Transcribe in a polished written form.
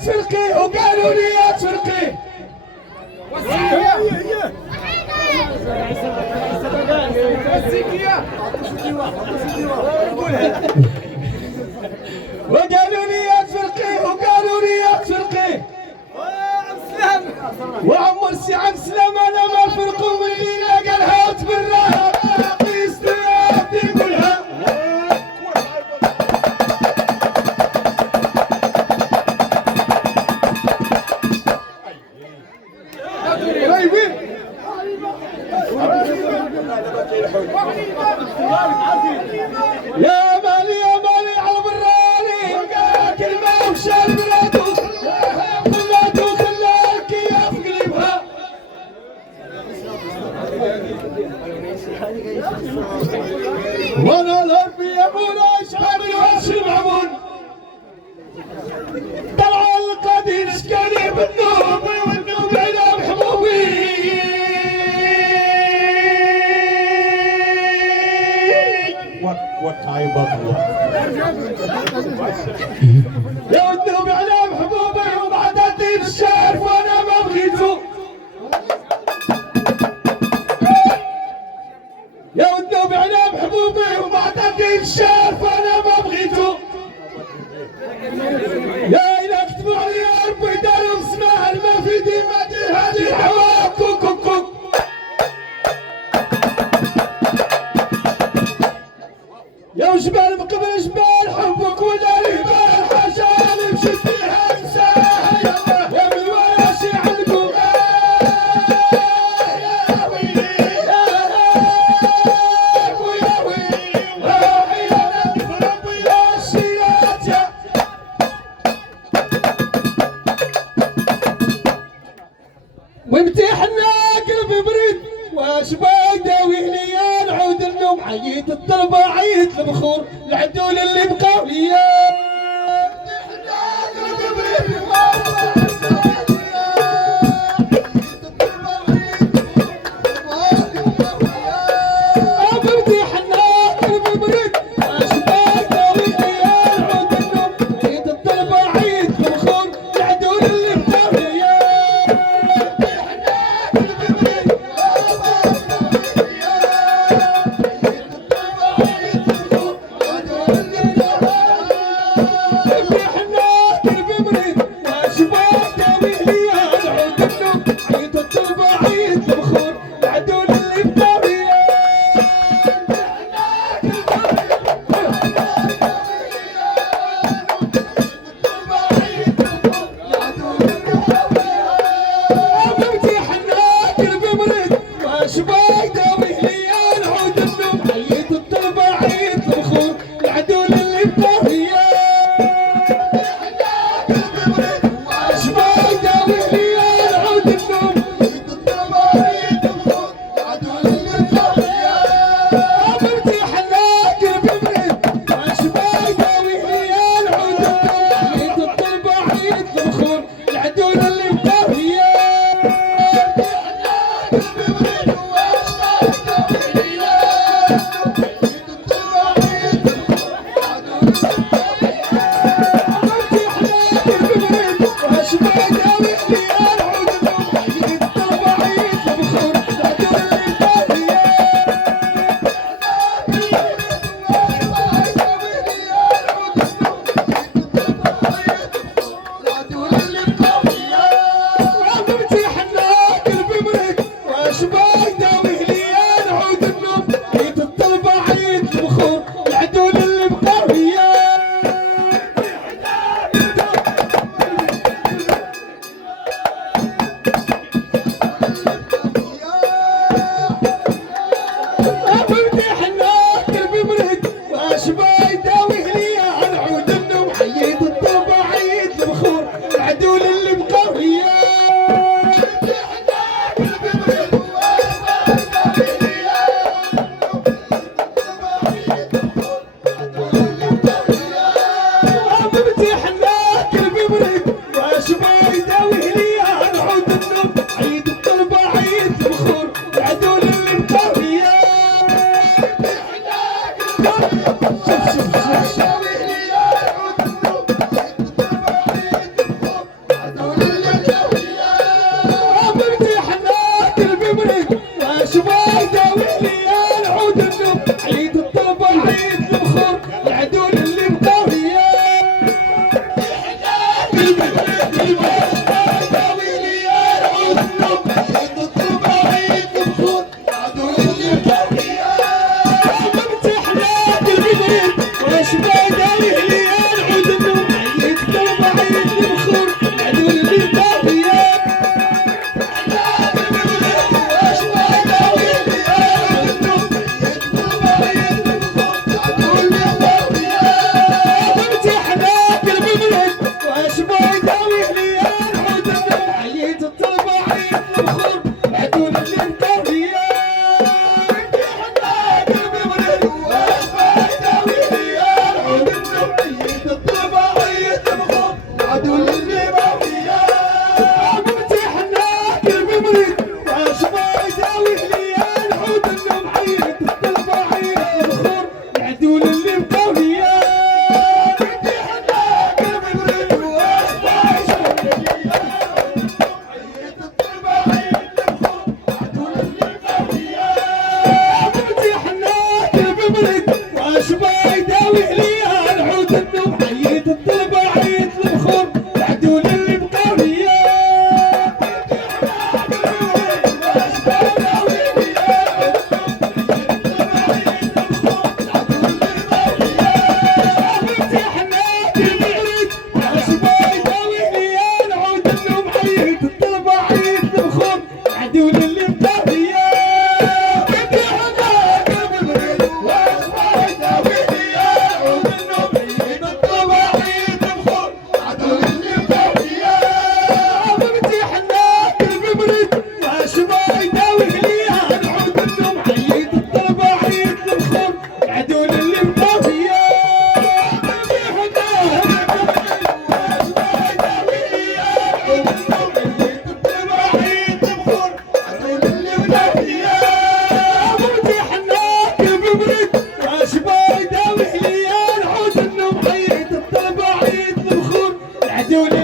تفرقي وقالوا لي يا تفرقي وقالوا لي يا تفرقي وقالوا لي يا تفرقي وعمر سي عبد السلام انا ما فرقوا من غير قالها وتبراها قيس ديابتي كلها يا مالي على براني كلمة وشال بلادو خلاتو خلالك يا قلبها وانا الارض يا مولاي شعب الوحش المعمون طلع القدير شكالي بالنوم والنوم على محبوبي What time of يا النوم على محبوبي وبعد الدين الشارف وانا ما بغيتو يا النوم على محبوبي وبعد الدين الشارف وانا ما بغيتو يا إلا كتبوا عليا ربي داروا اسمها الما في ديما دير هذه الحواك كوك كوك كوك يا جبال بقبل جبال حبك ولا ريبال حاجة اللي مشيت فيها انساها يا من ورا شي عندكم يا ويلي يا ويلي راعي انا بربي يا الشيات يا وامتحنا قلبي بريد واش باقي لي نعود النوم عييت الطلبة عييت البخور العدول اللي بقاو ليا Do